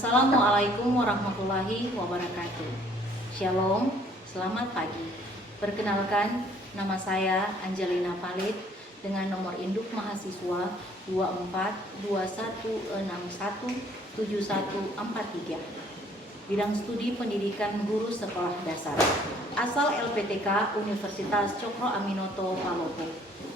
Assalamualaikum warahmatullahi wabarakatuh. Shalom, selamat pagi. Perkenalkan, nama saya Angelina Palid dengan nomor induk mahasiswa 2421617143. Bidang studi pendidikan guru sekolah dasar. Asal LPTK Universitas Cokro Aminoto Palopo.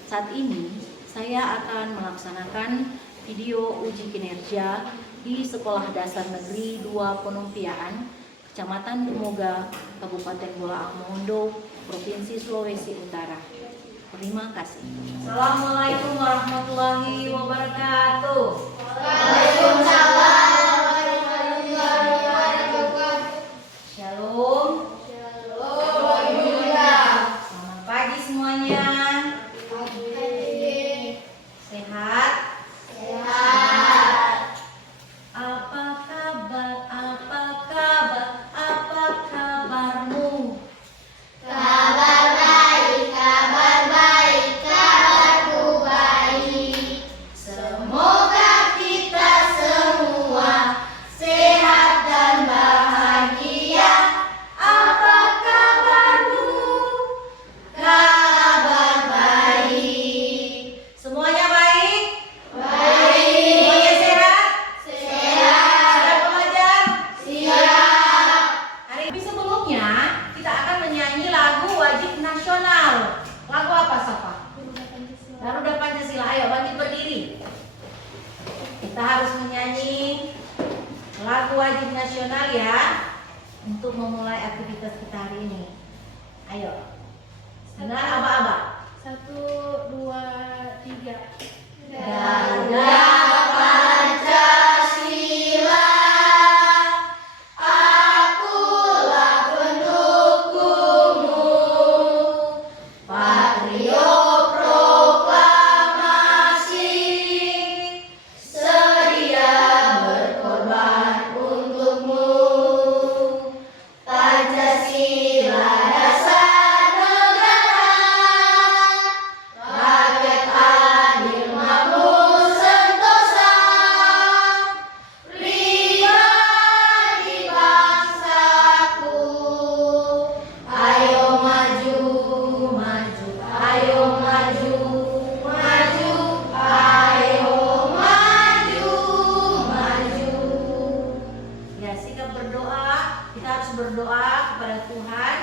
Saat ini saya akan melaksanakan video uji kinerja di Sekolah Dasar Negeri 2 Penumpiaan, Kecamatan Dumoga, Kabupaten Bolaang Mongondo, Provinsi Sulawesi Utara. Terima kasih. Assalamualaikum warahmatullahi wabarakatuh. Waalaikumsalam warahmatullahi wabarakatuh. Shalom. Selamat pagi semuanya. Sehat? Apa kabar? Apa kabarmu? Kabar baik, kabarku baik. Semoga kita semua sehat dan bahagia. Apa kabarmu? Kabar baik. Semuanya baik? Baik. Semuanya sehat? Sehat. Siap belajar? Siap. Hari ini sebelumnya kita akan menyanyi lagu wajib nasional. Lagu apa, Safa? Garuda Pancasila. Ayo bangkit berdiri. Kita harus menyanyi lagu wajib nasional ya, untuk memulai aktivitas kita hari ini. Ayo. Dengan aba-aba. 1, 2, 3. Garuda Pancasila, akulah pendukungmu. Patrio proklamasi, sedia berkorban untukmu. Pancasila dasar negara, rakyat adil makmur sentosa, pribadi bangsaku. Ayo maju, maju, ayo maju, maju, ayo maju, maju. Ya, sikap berdoa, kita harus berdoa kepada Tuhan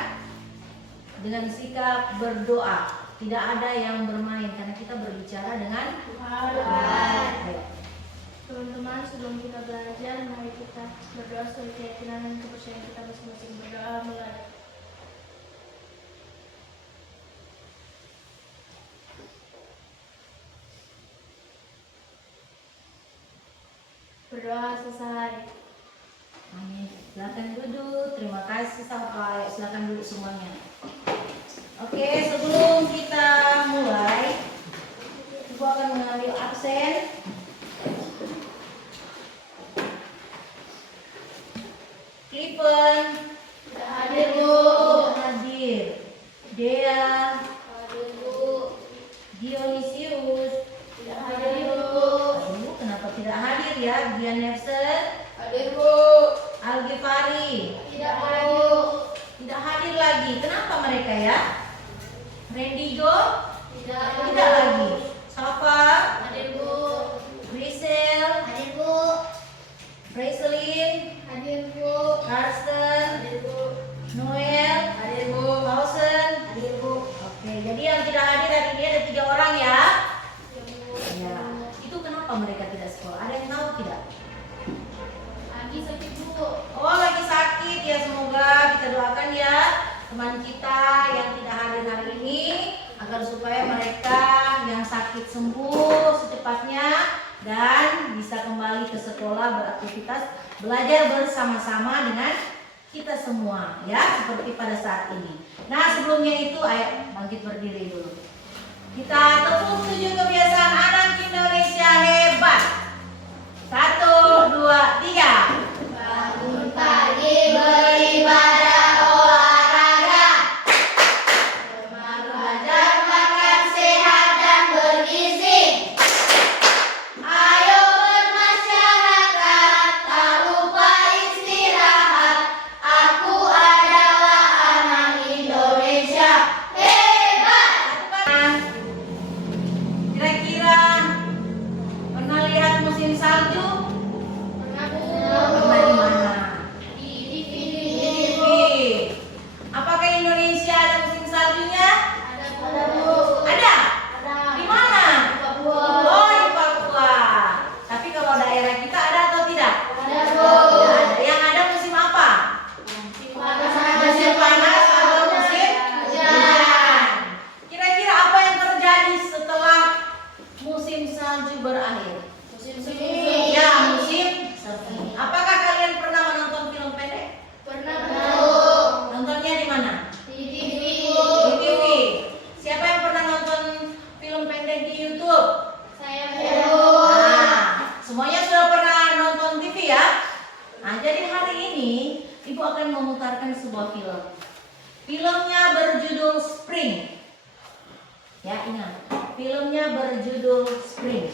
dengan sikap berdoa. Tidak ada yang bermain karena kita berbicara dengan Tuhan. Ayo. Teman-teman, sebelum kita belajar, mari kita berdoa sesuai keyakinan dan kepercayaan kita masing-masing. Berdoa mulai. Berdoa selesai. Amin. Silakan duduk. Terima kasih Safa. Silakan duduk semuanya. Oke, sebelum kita mulai, Ibu akan mengambil absen. Clipen Tidak hadir, Bu. tidak hadir. Dea, Hadir, Bu. Dionisius, Tidak hadir, Bu. aduh, kenapa tidak hadir ya? Dian Nefsen, Hadir, Bu. Algifari, Tidak hadir, Bu. tidak hadir lagi. Kenapa mereka ya? Rendigo, Tidak tidak lagi. Safa, Hadir, Bu. Rizal, Hadir, Bu. Raiselin, Hadir, Bu. Karsten, Hadir, Bu. Noel, Hadir, Bu. Pausen. Hadir, Bu. Oke, jadi yang tidak hadir hari ini ada 3 orang ya. Ya, itu kenapa mereka tidak sekolah? Ada yang tahu tidak? Agi sakit, Bu. Oh, lagi sakit ya. Semoga kita doakan ya teman kita yang tidak hadir hari ini agar supaya mereka yang sakit sembuh secepatnya dan bisa kembali ke sekolah beraktivitas belajar bersama-sama dengan kita semua ya, seperti pada saat ini. Nah, sebelumnya itu ayo bangkit berdiri dulu. Kita tepuk 7 kebiasaan anak Indonesia hebat. 1, 2, 3. Bangun pagi beribadah olahraga, belajar makan sehat dan bergizi. Ayo bermasyarakat, tak lupa Ibu akan memutarkan sebuah film. Filmnya berjudul Spring. Ya, ingat. Filmnya berjudul Spring.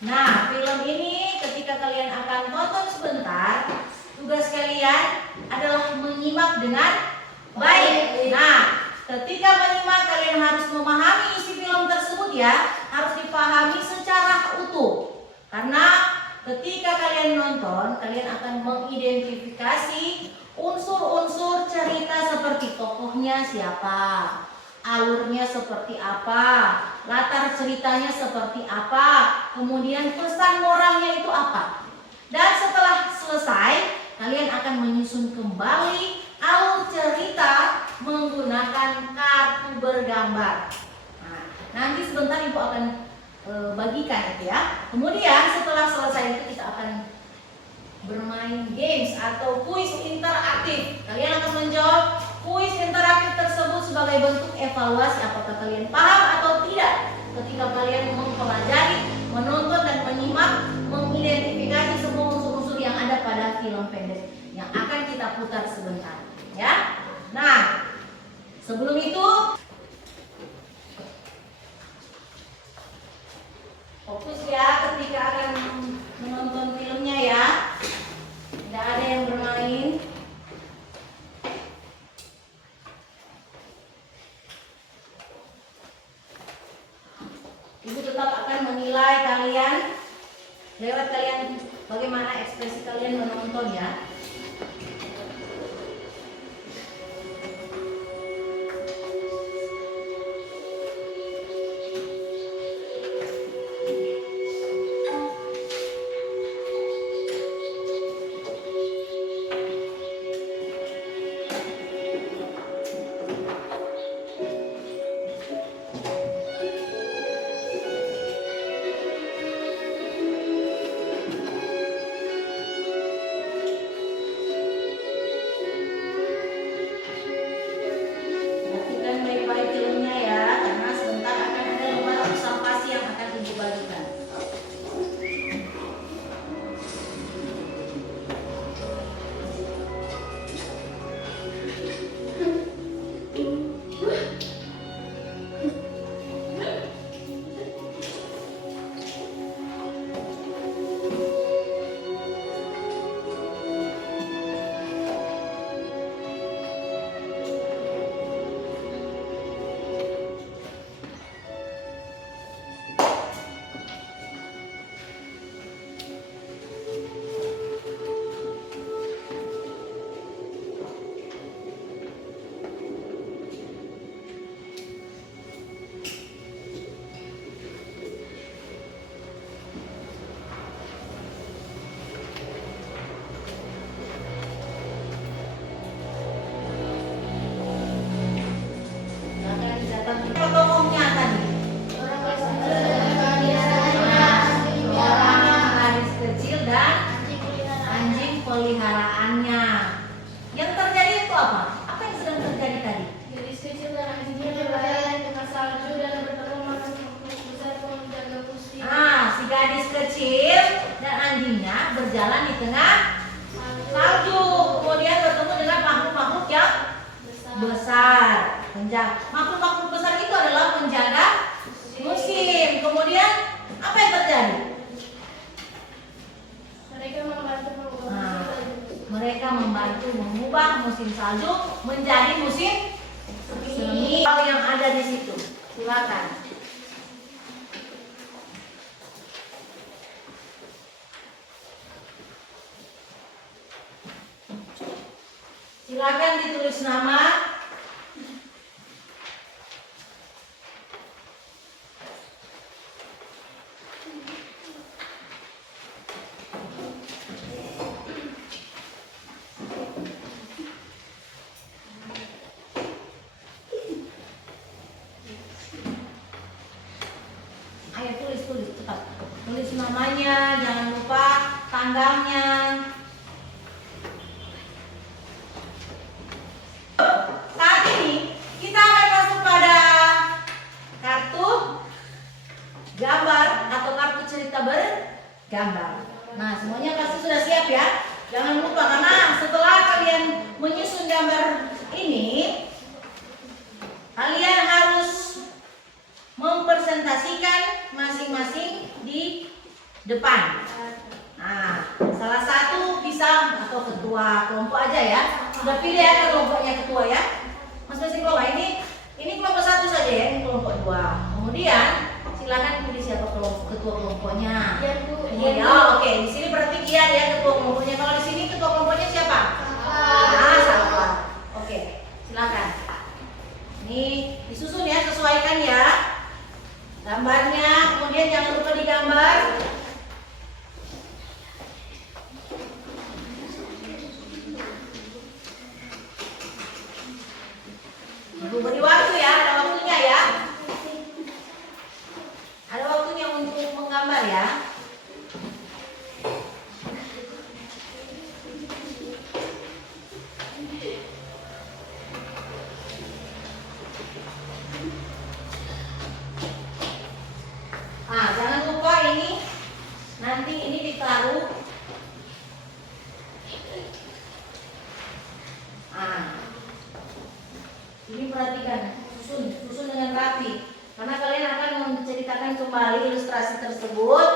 Nah, film ini ketika kalian akan tonton sebentar, tugas kalian adalah menyimak dengan baik. Nah, ketika menyimak kalian harus memahami isi film tersebut ya, harus dipahami secara utuh. Karena ketika kalian nonton, kalian akan mengidentifikasi unsur-unsur cerita seperti tokohnya siapa, alurnya seperti apa, latar ceritanya seperti apa, kemudian pesan moralnya itu apa. Dan setelah selesai, kalian akan menyusun kembali alur cerita menggunakan kartu bergambar. Nah, nanti sebentar Ibu akan bagikan itu ya. Kemudian setelah selesai itu kita akan bermain games atau kuis interaktif. Kalian akan menjawab kuis interaktif tersebut sebagai bentuk evaluasi apakah kalian paham atau tidak ketika kalian mempelajari, menonton dan menyimak, mengidentifikasi semua unsur-unsur yang ada pada film pendek yang akan kita putar sebentar ya. Nah, sebelum itu fokus ya ketika akan menonton filmnya ya. Tidak ada yang bermain. Ibu tetap akan menilai kalian lewat kalian bagaimana ekspresi kalian menonton ya. Perhatikan baik-baik filmnya ya, karena sebentar akan ada lembar observasi yang akan Ibu bagikan. Akan dicatat tokohnya tadi. Orang gadis kecil dan anjing peliharaannya. Yang terjadi itu apa? Apa yang sedang terjadi tadi? Gadis kecil dan anjingnya berlari di tengah salju dan bertemu makan rumput besar menjaga pusing. Nah, si gadis kecil dan anjingnya berjalan di tengah salju. Kemudian bertemu dengan makhluk-makhluk yang besar. Makhluk-makhluk besar itu adalah penjaga musim. Kemudian apa yang terjadi? Mereka membantu mengubah musim salju menjadi musim semi. Hal yang ada di situ. Silakan. Silakan ditulis nama. Ayo tulis cepat. Tulis namanya, jangan lupa tanggalnya. Saat ini kita akan masuk pada kartu gambar atau kartu cerita bergambar. Nah, semuanya pasti sudah siap ya. Jangan lupa karena setelah kalian menyusun gambar ini, kalian harus mempresentasikan masing-masing di depan. Nah, salah satu bisa atau ketua kelompok aja ya. Sudah pilih ya kelompoknya ketua ya. Masing-masing kelompok ini kelompok satu saja ya, ini kelompok dua. Kemudian silakan pilih siapa ketua kelompoknya. Iya, Bu. Ya, oke. Di sini berarti Gian ya ketua kelompoknya. Kalau di sini ketua kelompoknya siapa? Salah. Oke, silakan. Ini disusun ya, sesuaikan ya gambarnya. Kemudian jangan lupa digambar. Ibu beri waktu ya, ada waktunya ya. Ada waktunya untuk menggambar ya. Jangan lupa ini nanti ini ditaruh. Ini perhatikan, susun dengan rapi. Karena kalian akan menceritakan kembali ilustrasi tersebut.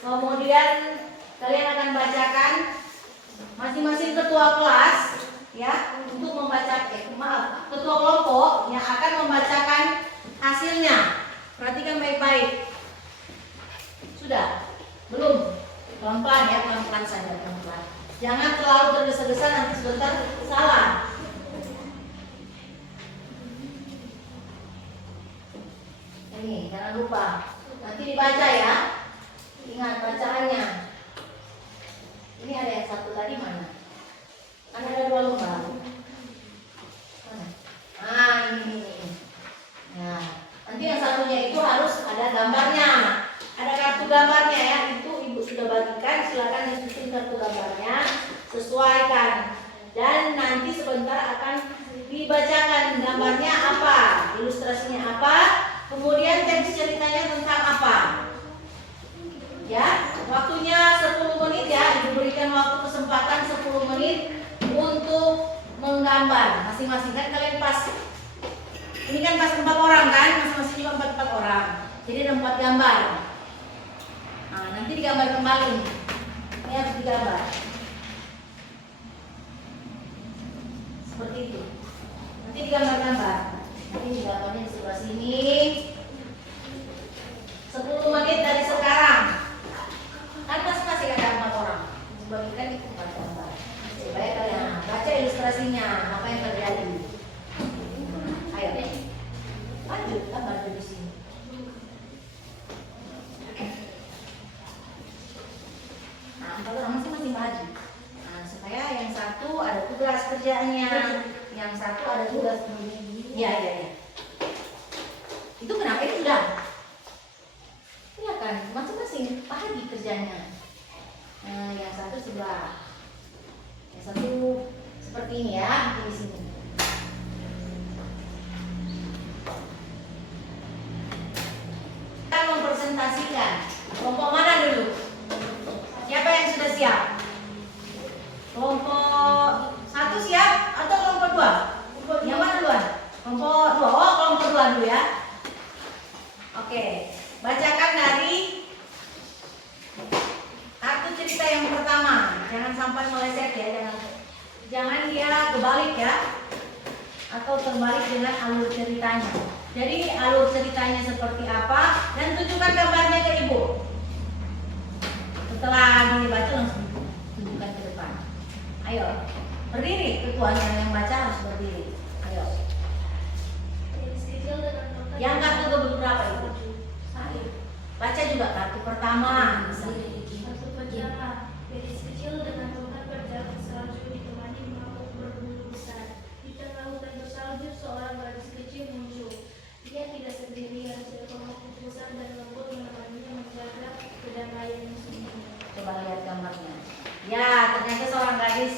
Kemudian kalian akan bacakan masing-masing ketua kelas ya untuk membaca ketua kelompok yang akan membacakan hasilnya. Perhatikan baik-baik. Sudah? Belum? Pelan-pelan ya, pelan-pelan saja, pelan-pelan. Jangan terlalu tergesa-gesa, nanti sebentar salah. Ini jangan lupa. Nanti dibaca ya. Ingat bacaannya. Ini ada yang satu tadi mana? Kan ada dua lembar. Mana? Ini. Nah, nanti yang satunya itu harus ada gambarnya. Ada kartu gambarnya ya, itu ibu sudah bagikan. Silakan disusun kartu gambarnya, sesuaikan. Dan nanti sebentar akan dibacakan gambarnya apa, ilustrasinya apa, kemudian teks ceritanya tentang apa. Ya, waktunya 10 menit ya, ibu berikan waktu kesempatan 10 menit untuk menggambar masing-masing. Kan kalian pas, ini kan pas 4 orang kan, masing-masing juga 4 orang. Jadi ada 4 gambar. Nanti digambar kembali. Ini harus digambar. Seperti itu. Nanti digambar-gambar. Nanti digambarnya di sebelah sini. 10 menit dari sekarang. Kan masing-masing ada 4 orang. Bagikan itu 4 gambar. Supaya kalian baca ilustrasinya, apa yang terjadi. Ayo deh. Lanjut, gambar di sini. Empat orang masing-masing baju. Supaya yang satu ada tugas kerjaannya, yang satu ada tugas. Iya. Itu kenapa itu sudah? Iya kan, masing-masing pagi kerjanya. Yang satu sebelah, yang satu seperti ini ya, di sini. Kita mempresentasikan kelompok mana dulu? Siapa yang sudah siap? Kelompok 1 siap atau kelompok 2? Yang mana duluan? Kelompok 2. Oh, kelompok 2 dulu ya. Oke. Bacakan dari kartu cerita yang pertama. Jangan sampai meleset ya, jangan dia kebalik ya. Atau terbalik dengan alur ceritanya. Jadi alur ceritanya seperti apa dan tunjukkan gambarnya ke ibu. Setelah dibaca langsung tunjukkan ke depan. Ayo, berdiri. Ketuanya yang baca harus berdiri. Ayo. Yang kartu berapa itu? Baca juga kartu pertama. Kartu pertama. Gadis kecil dengan tongkat berjalan salju ditemani mabuk berbulu besar. Di tengah hutan bersalju seorang gadis kecil muncul. Dia tidak sendirian, sudah pemukul besar dan lembut menemaninya menjaga kedamaian musuhnya. Coba lihat gambarnya. Ya, ternyata seorang gadis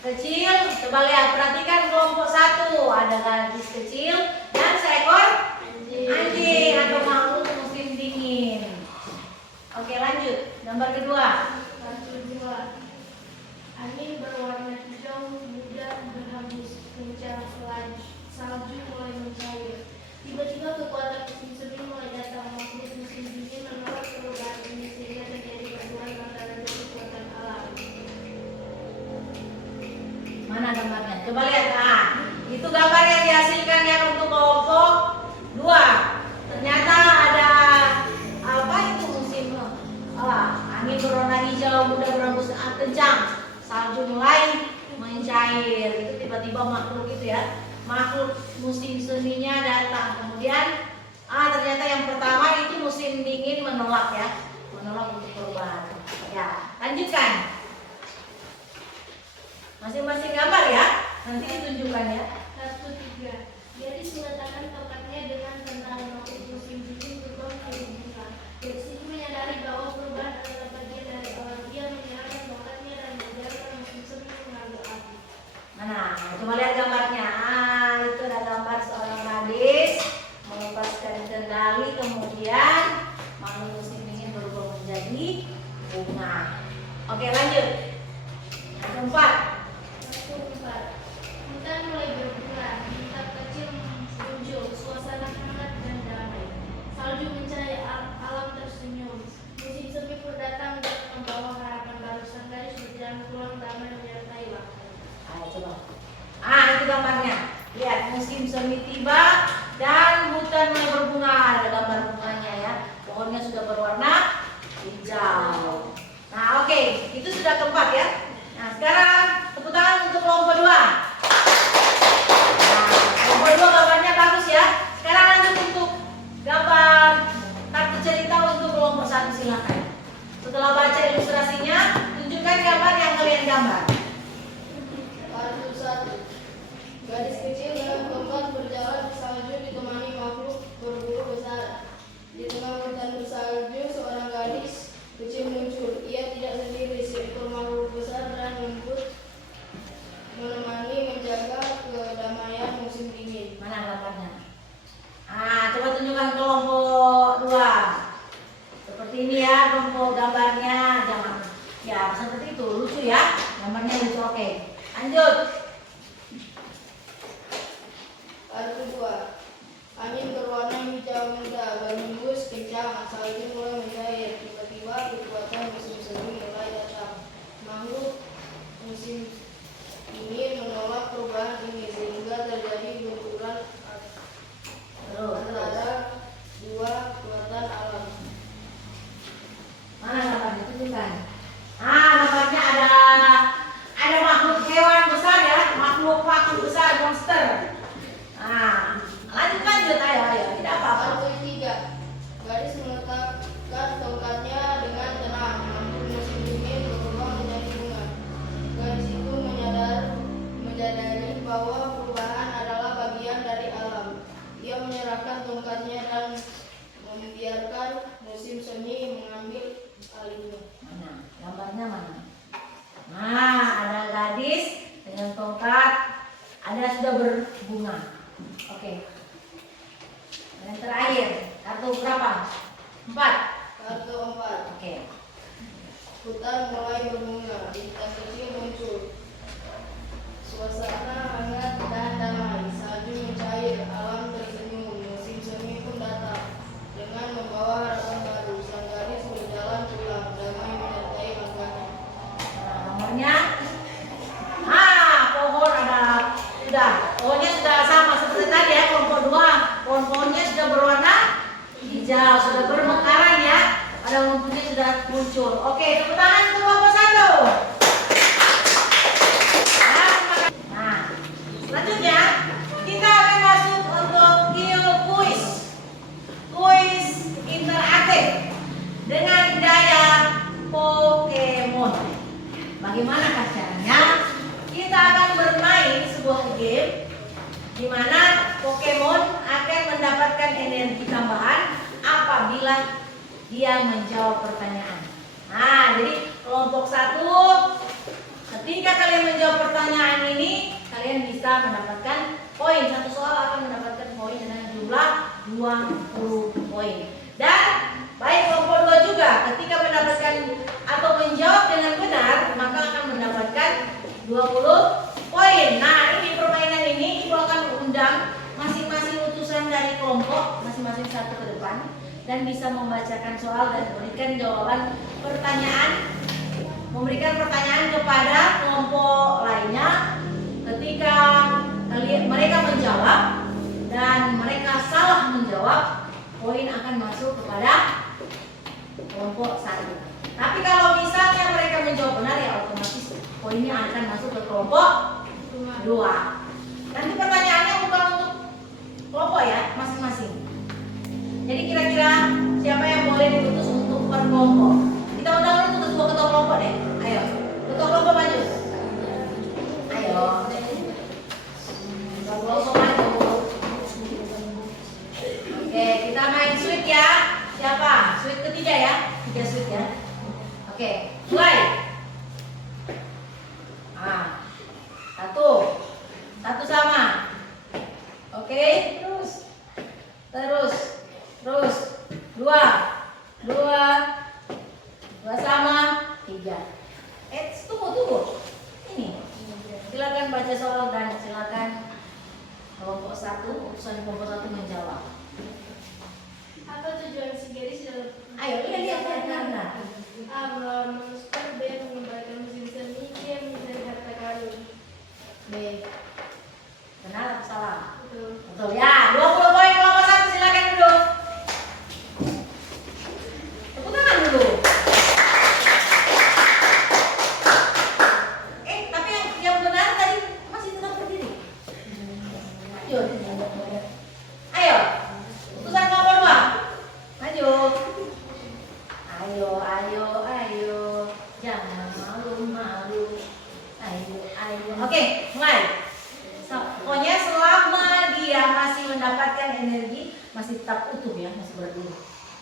kecil. Coba lihat, perhatikan kelompok 1. Ada gadis kecil dan seekor anjing atau makhluk musim dingin. Oke, lanjut. Gambar kedua. Kartu 2. Angin berwarna hijau muda Mana gambarnya? Coba lihat. Nah, itu gambar yang dihasilkan ya untuk kelompok 2. Ternyata ada apa itu musim angin berwarna hijau, muda berembus kencang, salju mulai mencair. Itu tiba-tiba makhluk itu ya, makhluk musim seminya datang. Kemudian ternyata yang pertama itu musim dingin menolak ya, menolak untuk perubahan. Ya, lanjutkan. Masing-masing gambar ya, nanti ditunjukkan ya. 1-3. Gadis meletakkan tongkatnya dengan tenang makhluk musim dingin berubah menjadi bunga. Gadis itu menyadari bahwa perubahan adalah bagian dari alam. Dia menyerahkan tongkatnya dan membiarkan musim semi mengambil alih. Mana? Coba lihat gambarnya. Itu ada gambar seorang gadis melepaskan kendali, kemudian makhluk musim dingin berubah menjadi bunga. Oke, lanjut. Yang keempat. 1-4. Hutan mulai berbunga, bintang kecil muncul, suasana hangat dan damai. Salju mencair, alam tersenyum. Musim semi pun datang dan membawa harapan baru. Sang gadis berjalan pulang damai menyertai waktu. Ayo coba. Itu gambarnya. Lihat, musim semi tiba dan hutan mulai berbunga. Ada gambar bunganya ya. Pohonnya sudah berwarna hijau. Nah, oke, itu sudah keempat ya. Nah, sekarang tepuk tangan untuk kelompok 2. Nah, kelompok 2 gambarnya bagus ya. Sekarang lanjut untuk gambar kartu cerita untuk kelompok 1, silakan. Setelah baca ilustrasinya, tunjukkan gambar yang kalian gambar. Kartu 1. Gadis kecil dengan tongkat berjalan di salju ditemani makhluk berbulu besar. Di tengah hutan bersalju, seorang gadis kecil muncul. Ia tidak sendiri, seekor makhluk besar dan lembut menemani menjaga kedamaian musim dingin. Mana gambarnya? Coba tunjukkan kelompok 2. Seperti ini ya kelompok gambarnya. Jangan ya seperti itu, lucu ya. Gambarnya lucu. Oke, lanjut. Kartu 2. Angin berwarna hijau muda berhembus kencang, salju mulai mencair. Tiba-tiba kekuatan musim semi mulai datang. Makhluk musim dingin menolak perubahan ini sehingga terjadi benturan antara dua kekuatan alam. Mana gambarnya? Tunjukkan. Gambarnya ada makhluk hewan besar ya, makhluk besar, monster. Lanjut, ayo, tidak apa-apa. Kartu 3. Gadis meletakkan tongkatnya dengan tenang. Makhluk musim dingin berubah menjadi bunga. Gadis itu menyadari bahwa perubahan adalah bagian dari alam. Ia menyerahkan tongkatnya dan membiarkan musim semi mengambil alihnya. Mana? Gambarnya mana? Ada gadis dengan tongkat, ada sudah berbunga. Oke. Yang terakhir, kartu berapa? 4. Kartu 4. Oke. Hutan mulai berbunga, bintang kecil muncul. Suasana hangat dan damai, salju mencair, alam tersenyum, musim semi pun datang. Dengan membawa harapan baru, sang gadis berjalan pulang, damai menyertai langkahnya. Nomornya pohon pohonnya sudah sama seperti tadi ya, kelompok 2. Pohon-pohonnya sudah berwarna hijau, sudah bermekaran ya, ada rumputnya sudah muncul. Oke, tepuk tangan untuk kelompok 1. Selanjutnya kita akan masuk untuk kuis interaktif dengan gaya Pokemon. Bagaimana caranya? Kita akan bermain sebuah game di mana Pokemon akan mendapatkan energi tambahan apabila dia menjawab pertanyaan. Jadi kelompok 1, ketika kalian menjawab pertanyaan ini, kalian bisa mendapatkan poin. Satu soal akan mendapatkan poin dengan jumlah 20 poin. Dan baik kelompok 2 juga, ketika mendapatkan atau menjawab dengan benar, maka akan mendapatkan 20 poin. Nah, ini permainan ini Ibu akan undang masing-masing utusan dari kelompok, masing-masing satu ke depan, dan bisa membacakan soal dan memberikan jawaban pertanyaan, memberikan pertanyaan kepada kelompok lainnya mereka menjawab dan mereka salah menjawab, poin akan masuk kepada kelompok 1. Tapi kalau misalnya mereka menjawab benar, ya otomatis poinnya akan masuk ke kelompok 2. Nanti pertanyaannya bukan untuk kelompok ya, masing-masing. Jadi kira-kira siapa yang boleh diutus untuk per kelompok? Kita undang dulu untuk ketua kelompok deh. Ayo, ketua kelompok maju. Ayo. Ketua kelompok maju. Oke, kita main sweet ya. Siapa? Sweet ketiga ya. 3 sweet ya. Oke, mulai. Satu sama. Oke, terus. Dua sama. 3. Tunggu. Ini. Silakan baca soal dan silakan kelompok 1, utusan kelompok 1 menjawab. Apa tujuan si garis dalam? Ayo, lihat. A. Memonster. B. Mengembalikan musim semi. C. Mencari harta karun. B. Benar atau salah? Betul. Ya, 20 poin kelompok 1, silakan duduk. Tepuk tangan dulu. Tapi yang benar tadi masih tetap berdiri. Ayo. Utusan kelompok 2. Maju. Ayo. Jangan malu-malu. Ayo. Oke, mulai. Pokoknya selama dia masih mendapatkan energi, masih tetap utuh ya, masih berdiri.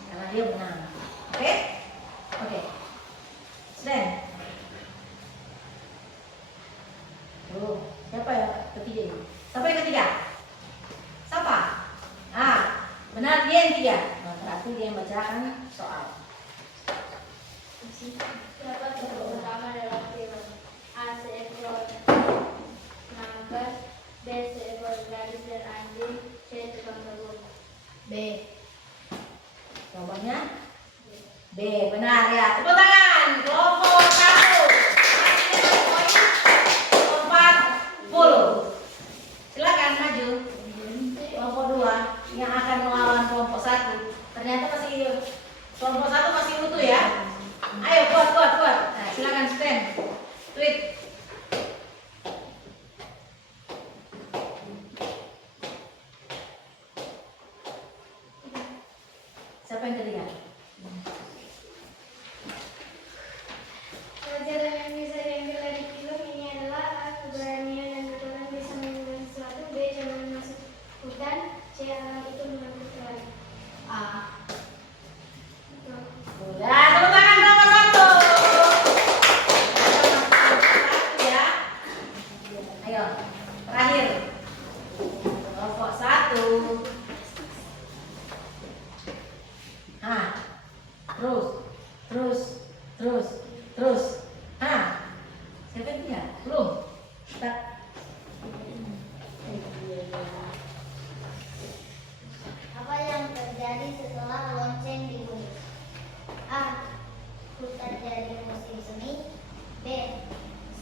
Karena dia menang. Oke. Stand. Siapa ya ketiga ini? Siapa yang ketiga? Siapa? Benar, dia yang ketiga. Berarti dia yang bacakan soal. Siapa tokoh utama dalam film? A. Seekor naga. B. Seekor gadis dan anjing. C. Tukang sabun. B. Jawabannya B. Benar ya. Tepuk tangan. Kelompok 1. Poin 40. Silakan maju. Kelompok 2 yang akan melawan kelompok 1. Ternyata kelompok 1 masih utuh ya. Ayo kuat. Nah, silakan stand. Tweet. Siapa yang ketiga? Pelajaran yang bisa diambil dari film ini adalah A. Keberanian dan kekuatan bisa menemukan sesuatu. B. Jangan masuk hutan. C. Alam itu menentukan. A. Udah, tepuk tangan kelompok 1. Ya. Ayo, terakhir. Kelompok 1. Terus. Siapa yang punya? Belum. Apa yang terjadi setelah lonceng dibunyi? A. Hutan jadi musim semi. B.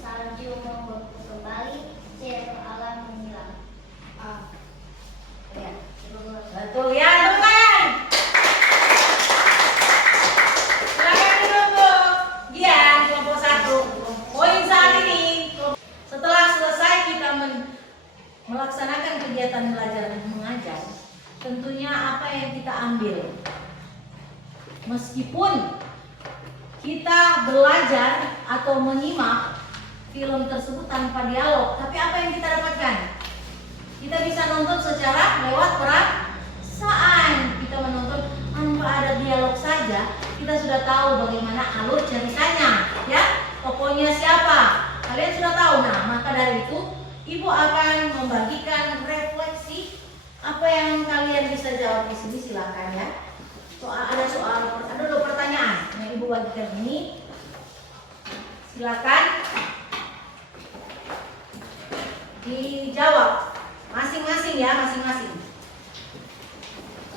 Salju membeku kembali. C. Alam menghilang. A. Ya. Betul ya, tepuk tangan. Silakan duduk. Gian, kelompok 1. Poin saat ini, setelah selesai kita melaksanakan kegiatan belajar dan mengajar, tentunya apa yang kita ambil, meskipun kita belajar atau menyimak film tersebut tanpa dialog, tapi apa yang kita dapatkan? Kita bisa nonton secara lewat perasaan. Kita menonton tanpa ada dialog saja, kita sudah tahu bagaimana alur ceritanya, ya. Tokohnya siapa? Kalian sudah tahu. Nah, maka dari itu Ibu akan membagikan refleksi apa yang kalian bisa jawab di sini, silakan ya. Ada dua pertanyaan yang Ibu bagikan ini. Silakan dijawab masing-masing ya, masing-masing.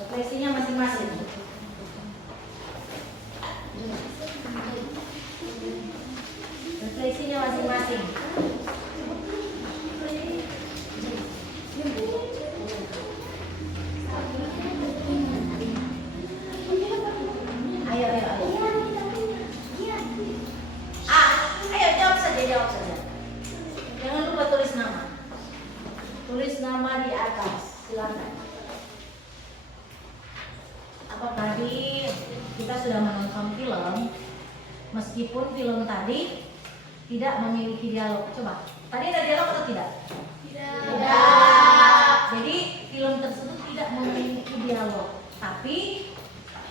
Refleksinya masing-masing. Refleksinya masing-masing. jawab saja. Jangan lupa tulis nama. Tulis nama di atas. Silakan. Apa tadi kita sudah menonton film? Meskipun film tadi tidak memiliki dialog. Coba. Tadi ada dialog atau tidak? Tidak. Jadi film tersebut tidak memiliki dialog. Tapi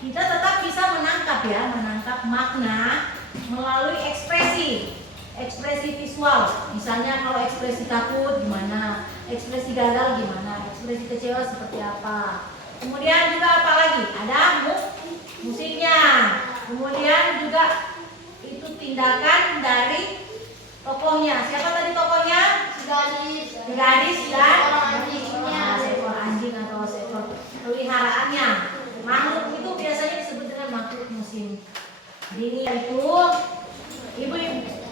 kita tetap bisa menangkap ya, menangkap makna melalui ekspresi visual. Misalnya kalau ekspresi takut gimana, ekspresi gagal gimana, ekspresi kecewa seperti apa. Kemudian juga apa lagi? Ada musiknya. Kemudian juga itu tindakan dari tokohnya. Siapa tadi tokohnya? Gadis dan seekor anjing atau seekor peliharaannya. Makhluk itu biasanya disebut dengan makhluk musim dini. Itu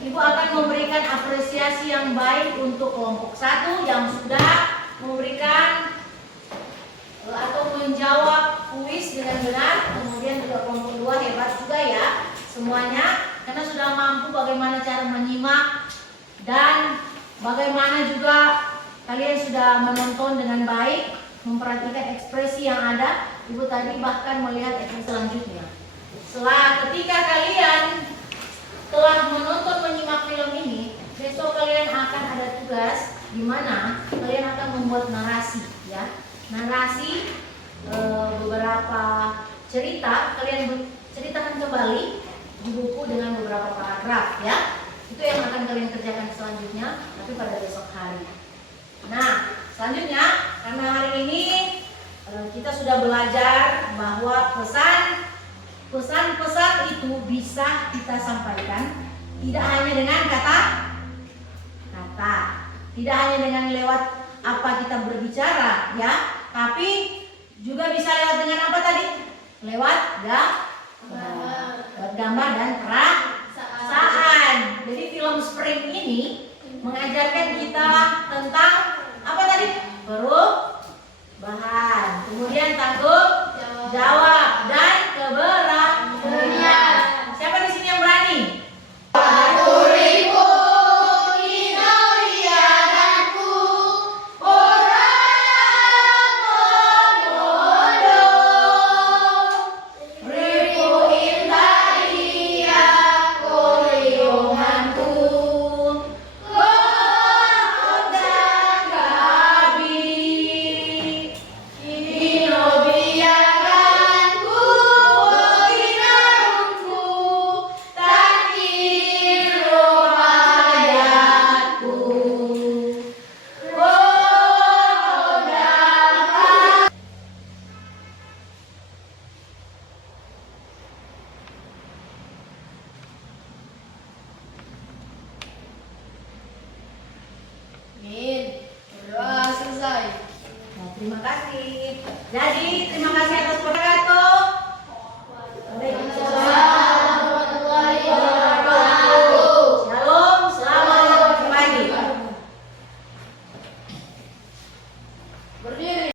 ibu akan memberikan apresiasi yang baik untuk kelompok 1 yang sudah memberikan atau menjawab kuis dengan benar. Kemudian juga kelompok 2 hebat juga ya semuanya, karena sudah mampu bagaimana cara menyimak dan bagaimana juga kalian sudah menonton dengan baik, memperhatikan ekspresi yang ada. Ibu tadi bahkan melihat ekspresi selanjutnya. Setelah ketika kalian telah menonton menyimak film ini, besok kalian akan ada tugas di mana kalian akan membuat narasi ya. Narasi beberapa cerita kalian ceritakan kembali di buku dengan beberapa paragraf ya. Itu yang akan kalian kerjakan selanjutnya, tapi pada besok hari. Nah, selanjutnya karena hari ini kita sudah belajar bahwa pesan-pesan itu bisa kita sampaikan tidak hanya dengan kata, tidak hanya dengan lewat apa kita berbicara ya, tapi juga bisa lewat dengan apa tadi? Lewat gambar dan perasaan. Jadi film Spring ini mengajarkan kita tentang apa tadi? Perubahan, kemudian tanggung jawab dan